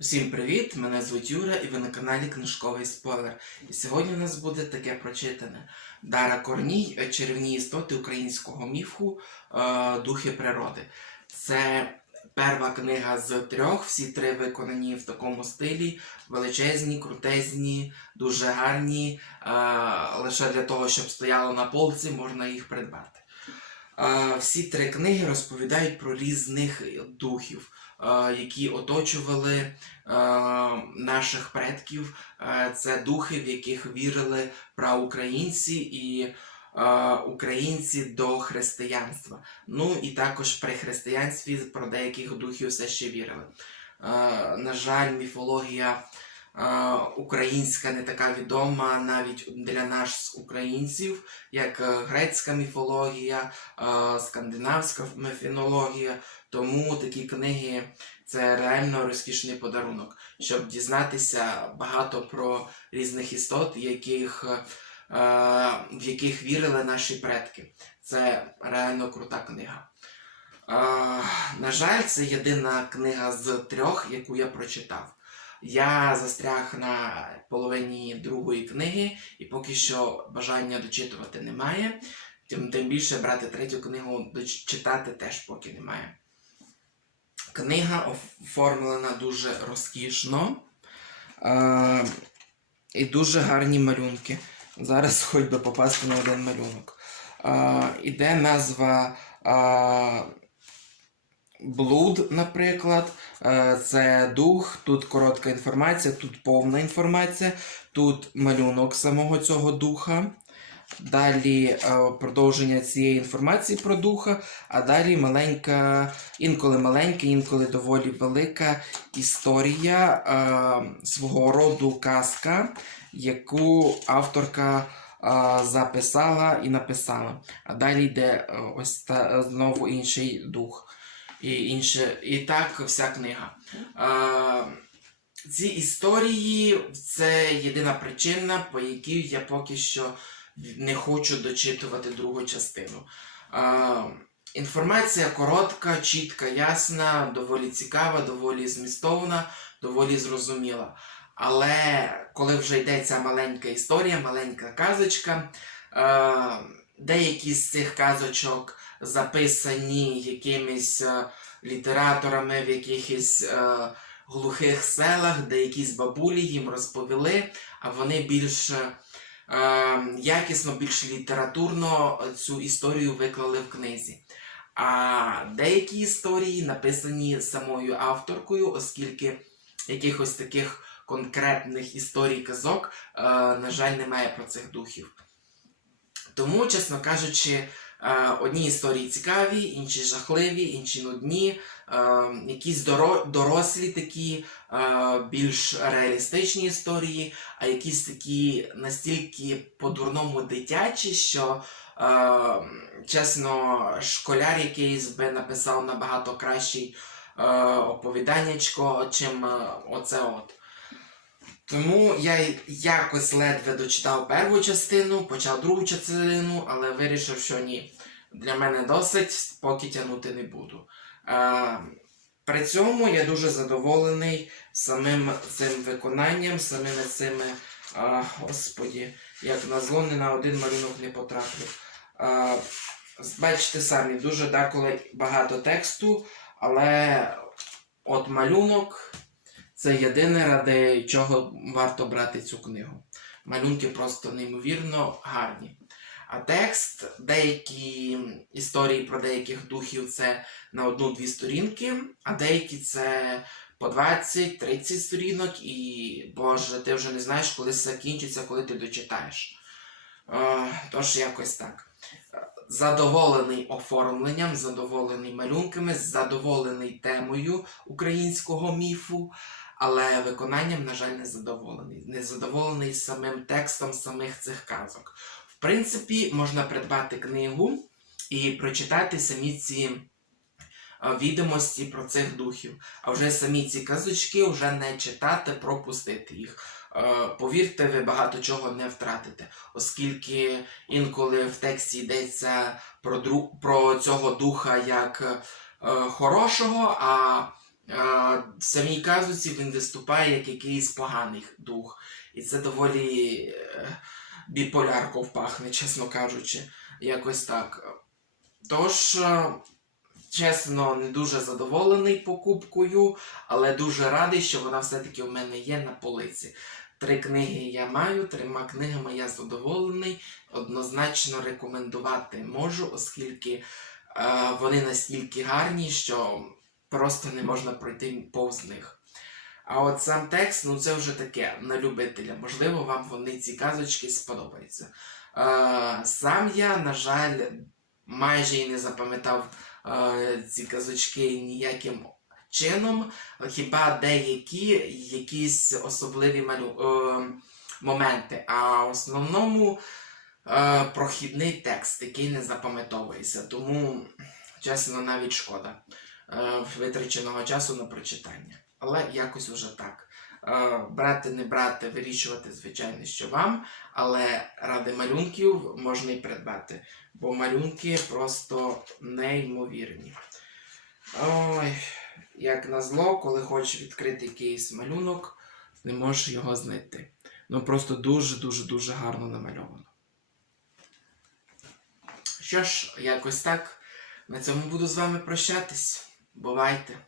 Усім привіт! Мене звуть Юра і ви на каналі Книжковий Спойлер. І сьогодні у нас буде таке прочитане Дара Корній Червні істоти українського міфу е, Духи природи. Це перша книга з трьох, всі три виконані в такому стилі, величезні, крутезні, дуже гарні. Е, лише для того, щоб стояло на полці, можна їх придбати. Всі три книги розповідають про різних духів, які оточували наших предків. Це духи, в яких вірили праукраїнці і українці до християнства. Ну і також при християнстві про деяких духів все ще вірили. На жаль, міфологія українська не така відома навіть для нас, українців, як е, грецька міфологія, е, скандинавська міфінологія. Тому такі книги це реально розкішний подарунок, щоб дізнатися багато про різних істот, яких, е, в яких вірили наші предки. Це реально крута книга. На жаль, це єдина книга з трьох, яку я прочитав. Я застряг на половині другої книги, і поки що бажання дочитувати немає. Тим, тим більше брати третю книгу читати теж поки немає. Книга оформлена дуже розкішно. Е, і дуже гарні малюнки. Зараз хоч би попасти на один малюнок. Е, іде назва е, Блуд, наприклад. Е, це дух, тут коротка інформація, тут повна інформація, тут малюнок самого цього духа. Далі е, продовження цієї інформації про духа, а далі маленька, інколи маленька, інколи доволі велика історія е, свого роду казка, яку авторка записала і написала. А далі йде ось та, знову інший дух. І, інше, і так вся книга. Ці історії це єдина причина, по якій я поки що не хочу дочитувати другу частину. Інформація коротка, чітка, ясна, доволі цікава, доволі змістовна, доволі зрозуміла. Але коли вже йде ця маленька історія, маленька казочка, е, деякі з цих казочок записані якимись е, літераторами в якихось е, глухих селах, де якісь бабулі їм розповіли, а вони більш е, якісно, більш літературно цю історію виклали в книзі. А деякі історії написані самою авторкою, оскільки якихось таких конкретних історій казок, на жаль, немає про цих духів. Тому, чесно кажучи, е, одні історії цікаві, інші жахливі, інші нудні, е, якісь дорослі такі, е, більш реалістичні історії, а якісь такі настільки по-дурному дитячі, що, чесно, школяр якийсь би написав набагато кращий оповіданнячко, чим оце от. Тому я якось ледве дочитав першу частину, почав другу частину, але вирішив, що ні. Для мене досить, поки тягнути не буду. Е, при цьому я дуже задоволений самим цим виконанням, самими цими. А, господі, як назло, не на один малюнок не потраплю. А, бачите самі, дуже деколи багато тексту, але от малюнок це єдине, ради чого варто брати цю книгу. Малюнки просто неймовірно гарні. А текст, деякі історії про деяких духів це на одну-дві сторінки, а деякі це по 20-30 сторінок, і Боже, ти вже не знаєш, коли це закінчиться, коли ти дочитаєш. Е, тож якось так. Задоволений оформленням, задоволений малюнками, задоволений темою українського міфу, але виконанням, на жаль, не задоволений. Не задоволений самим текстом самих цих казок. В принципі, можна придбати книгу і прочитати самі ці е, відомості про цих духів. А вже самі ці казочки вже не читати, пропустити їх. Е, Повірте, ви багато чого не втратите, оскільки інколи в тексті йдеться про, дру... про цього духа як е, хорошого, а в самій казуці він виступає як якийсь поганий дух. І це доволі е, біполярко впахне, чесно кажучи. Якось так. Тож, е, чесно, не дуже задоволений покупкою, але дуже радий, що вона все-таки у мене є на полиці. Три книги я маю, трьома книгами я задоволений. Однозначно рекомендувати можу, оскільки е, вони настільки гарні, що просто не можна пройти повз них. А от сам текст, ну це вже таке на любителя. Можливо, вам вони ці казочки сподобаються. Е, сам я, на жаль, майже і не запам'ятав е, ці казочки ніяким чином, хіба деякі якісь особливі малю... е, моменти. А в основному е, прохідний текст, який не запам'ятовується. Тому, чесно, навіть шкода е, витраченого часу на прочитання. Але якось уже так. Е, брати, не брати, вирішувати, звичайно, що вам, але ради малюнків можна і придбати, бо малюнки просто неймовірні. Ой, як назло, коли хочеш відкрити якийсь малюнок, не можеш його знайти. Ну просто дуже-дуже дуже гарно намальовано. Що ж, якось так. На цьому буду з вами прощатись. Бувайте!